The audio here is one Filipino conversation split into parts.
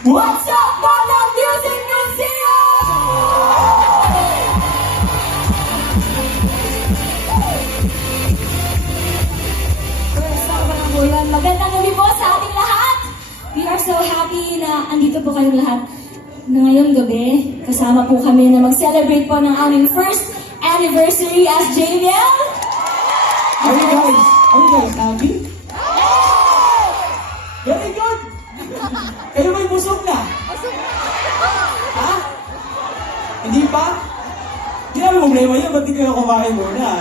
What's up, Mana Music Museum? First up, mga bulan, magandang gabi po sa ating lahat. We are so happy na andito po kayong lahat na ngayong gabi. Kasama po kami na mag-celebrate po ng aming first anniversary as JBL. Are you guys happy? Very good! Kayo may busog na? Ha? Hindi pa? Hindi namin problema yun, ba't di kayo kumain muna?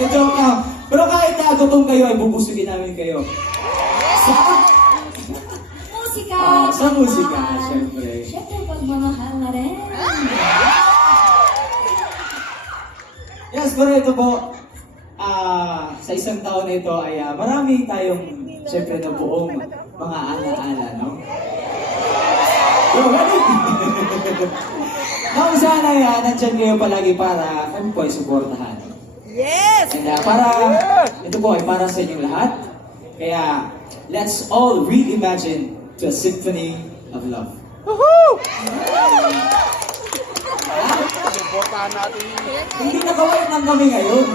Joke lang. Pero kahit na gutom kayo, ay bubusugin namin kayo. Sa? Musika! Sa musika, syempre. Syempre, pagmamahal na rin. Yes, pero ito po, sa isang taon na ito ay marami tayong syempre na buong mga alaala, no? Yo, ready? Nung sana nandyan kayo palagi para kami po ay suportahan. Yes! And para, ito po ay para sa inyong lahat. Kaya, let's all reimagine to a symphony of love. Woohoo! Hindi naka-white lang kami ngayon.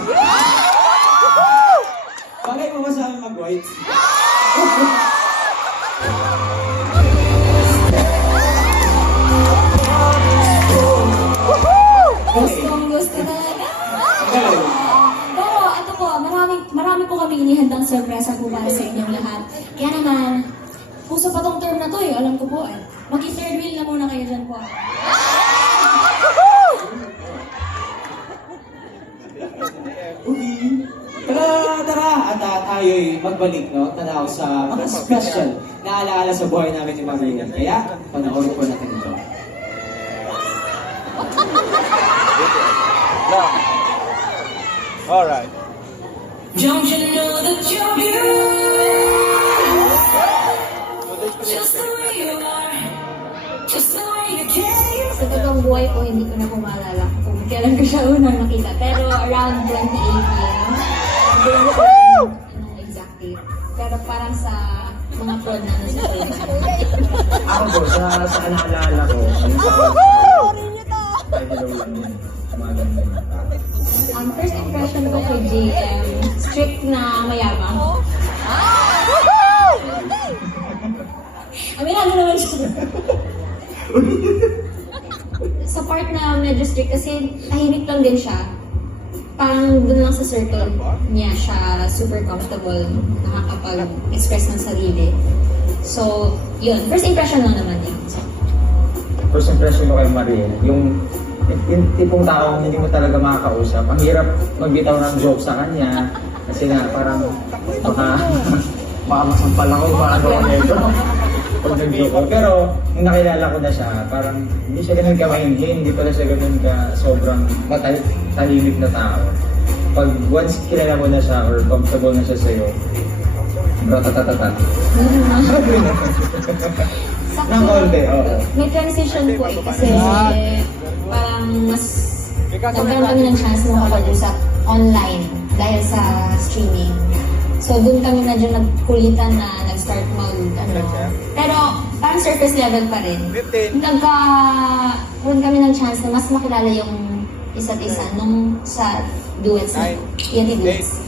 Bagay mo ba sa amin mag-white? Gustong gusto talaga. Galing. Pero ito po, marami po kami inihandang sorpresa po para sa inyong lahat. Kaya naman, puso pa tong term na to eh, alam ko po eh. Maki-third wheel na muna kayo dyan po. Okay. Tara! At tayo'y magbalik, no? Tanaw sa mga special na alaala sa buhay namin ni Maria. Kaya, panoorin po natin ito. All right. Don't you know that you're beautiful? Just the way you are, just the way you care. Sa totoong buhay ko, hindi ko na po maalala kung kailan ko siya unang nakita. Pero around 2018, hindi ko po anong exact date. Pero parang sa mga prod na nasa Facebook. Ako po, sa naalala ko, Ang first impression ko kay JM, strict na mayabang. Aminado naman siya. Sa part na medyo strict kasi tahimik lang din siya. Parang dun lang sa circle niya siya super comfortable, nakakapag-express ng sarili. So, yun. First impression lang naman din. first impression ko kay Mariel, yung tipong taong hindi mo talaga makakausap. Ang hirap magbitaw ng joke sa kanya kasi na parang baka masampal ako, baka ano ito pag nag-joke ko. Pero nung nakilala ko na siya, parang hindi siya ganun ka-maingay, hindi pala siya ganun ka sobrang tahimik na tao. Pag once kilala mo na siya or comfortable na siya sa'yo, bro, tatatata. Nang konti, oo. May transition po eh, kasi parang mas nagkaroon kami ng chance na makapag-usap online dahil sa streaming. So doon kami na dyan nagkulitan na nag-start pero parang surface level pa rin. Nagkaroon kami ng chance na mas makilala yung isa't isa nung sa duets na Yeti Duets.